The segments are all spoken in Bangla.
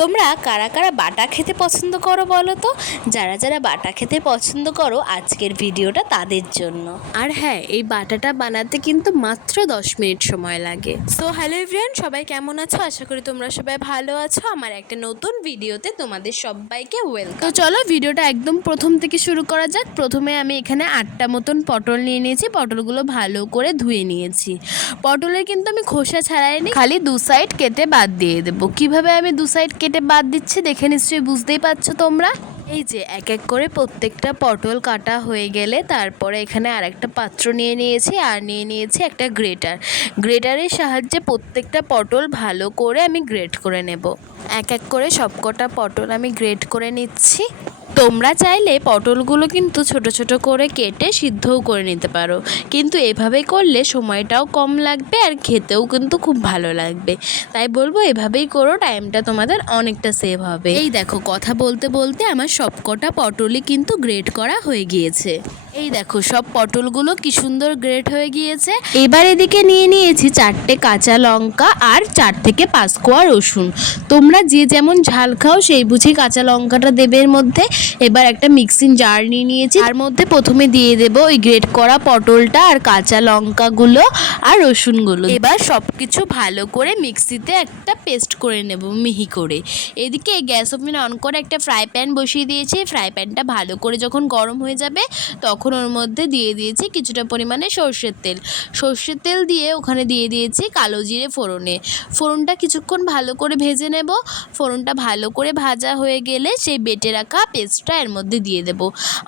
তোমরা কারা কারা বাটা খেতে পছন্দ করো বলো তো? যারা যারা বাটা খেতে পছন্দ করো আজকের ভিডিওটা তাদের জন্য। আর হ্যাঁ, এই বাটাটা বানাতে কিন্তু মাত্র 10 মিনিট সময় লাগে। সো হ্যালো এভরিওয়ান, সবাই কেমন আছো? আশা করি তোমরা সবাই ভালো আছো। আমার একটা নতুন ভিডিওতে তোমাদের সবাইকে ওয়েলকাম। তো চলো ভিডিওটা একদম প্রথম থেকে শুরু করা যাক। প্রথমে আমি এখানে 8টা মতন পটল নিয়ে নিয়েছি। পটলগুলো ভালো করে ধুয়ে নিয়েছি। পটলের কিন্তু আমি খোসা ছাড়াইনি, খালি দু সাইড কেটে বাদ দিয়ে দেবো। কিভাবে আমি দু সাইড কেটে বাদ দিচ্ছি দেখে নিশ্চয়ই বুঝতেই পারছো তোমরা। এই যে এক এক করে প্রত্যেকটা পটল কাটা হয়ে গেলে তারপরে এখানে আর একটা পাত্র নিয়ে নিয়েছি আর নিয়ে নিয়েছি একটা গ্রেটারের সাহায্যে প্রত্যেকটা পটল ভালো করে আমি গ্রেট করে নেব। এক এক করে সবকটা পটল আমি গ্রেট করে নিচ্ছি। তোমরা চাইলে পটলগুলো কিন্তু ছোট ছোট করে কেটে সিদ্ধও করে নিতে পারো, কিন্তু এভাবে করলে সময়টাও কম লাগবে আর খেতেও কিন্তু খুব ভালো লাগবে। তাই বলবো এভাবেই করো, টাইমটা তোমাদের অনেকটা সেভ হবে। এই দেখো কথা বলতে বলতে আমার সবকটা পটলই কিন্তু গ্রেট করা হয়ে গিয়েছে। এই দেখো সব পটলগুলো কি সুন্দর গ্রেট হয়ে গিয়েছে। এবার এদিকে নিয়ে নিয়েছি 4টে কাঁচা লঙ্কা আর 4 থেকে 5 কোয়া রসুন। তোমরা যে যেমন ঝাল খাও সেই বুঝে কাঁচা লঙ্কাটা দেবে এর মধ্যে। এবার একটা মিক্সিং জার নিয়ে নিয়েছি, তার মধ্যে প্রথমে দিয়ে দেব ওই গ্রেট করা পটলটা আর কাঁচা লঙ্কাগুলো আর রসুনগুলো। এবার সব কিছু ভালো করে মিক্সিতে একটা পেস্ট করে নেব মিহি করে। এদিকে গ্যাস ওভেন অন করে একটা ফ্রাই প্যান বসিয়ে দিয়েছি। ফ্রাই প্যানটা ভালো করে যখন গরম হয়ে যাবে তখন ওর মধ্যে দিয়ে দিয়েছি কিছুটা পরিমাণে সর্ষের তেল দিয়ে ওখানে দিয়ে দিয়েছি কালো জিরে ফোড়নটা কিছুক্ষণ ভালো করে ভেজে নেব। ফোড়নটা ভালো করে ভাজা হয়ে গেলে সেই বেটে রাখা পেস্টটা এর মধ্যে দিয়ে দেব।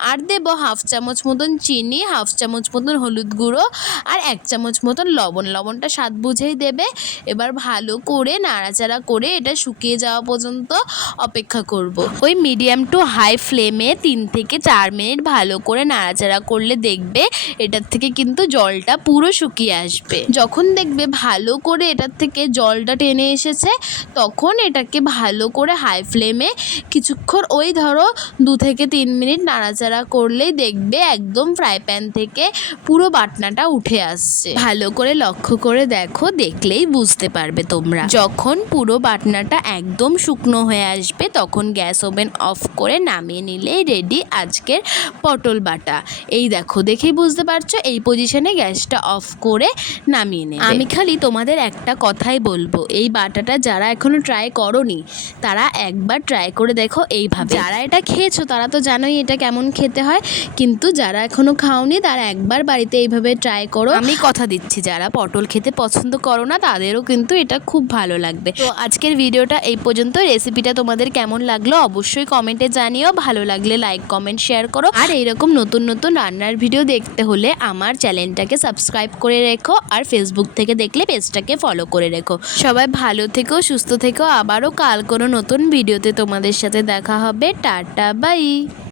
আর দেব 1/2 চামচ মতন চিনি, 1/2 চামচ মতন হলুদ গুঁড়ো আর 1 চামচ মতন লবণটা স্বাদ বুঝেই দেবে। এবার ভালো করে নাড়াচাড়া করে এটা শুকিয়ে যাওয়া পর্যন্ত অপেক্ষা করব। ওই মিডিয়াম টু হাই ফ্লেমে 3 থেকে 4 মিনিট ভালো করে নাড়াচাড়া করলে দেখবে এটার থেকে কিন্তু জলটা পুরো শুকিয়ে আসবে। যখন দেখবে ভালো করে এটার থেকে জলটা টেনে এসেছে তখন এটাকে ভালো করে হাই ফ্লেমে কিছুক্ষণ ওই ধরো 2 থেকে 3 মিনিট নাড়াচাড়া করলেই দেখবে একদম ফ্রাই প্যান থেকে পুরো বাটনাটা উঠে আসছে। ভালো করে লক্ষ্য করে দেখো, দেখলেই বুঝতে পারবে তোমরা। যখন পুরো বাটনাটা একদম শুকনো হয়ে আসবে তখন গ্যাস ওভেন অফ করে নামিয়ে নিলেই রেডি আজকের পটল বাটা। এই দেখো দেখেই বুঝতে পারছো, এই পজিশনে গ্যাসটা অফ করে নামিয়ে নেবে। আমি খালি তোমাদের একটা কথাই বলবো, এই বাটাটা যারা এখনো ট্রাই করোনি তারা একবার ট্রাই করে দেখো এইভাবে। যারা এটা খেয়েছো তারা তো জানোই এটা কেমন খেতে হয়, কিন্তু যারা এখনো খাওনি তারা একবার বাড়িতে এইভাবে ট্রাই করো। আমি কথা দিচ্ছি যারা পটল খেতে পছন্দ করো না তাদেরও কিন্তু এটা খুব ভালো লাগবে। তো আজকের ভিডিওটা এই পর্যন্ত। রেসিপিটা তোমাদের কেমন লাগলো অবশ্যই কমেন্টে জানিও। ভালো লাগলে লাইক কমেন্ট শেয়ার করো। আর এইরকম নতুন নতুন রান্নার ভিডিও দেখতে হলে আমার চ্যানেলটাকে সাবস্ক্রাইব করে রেখো আর ফেসবুক থেকে দেখলে পেজটাকে ফলো করে রেখো। সবাই ভালো থেকো, সুস্থ থেকো। আবারও কাল কোনো নতুন ভিডিওতে তোমাদের সাথে দেখা হবে। Tata bye.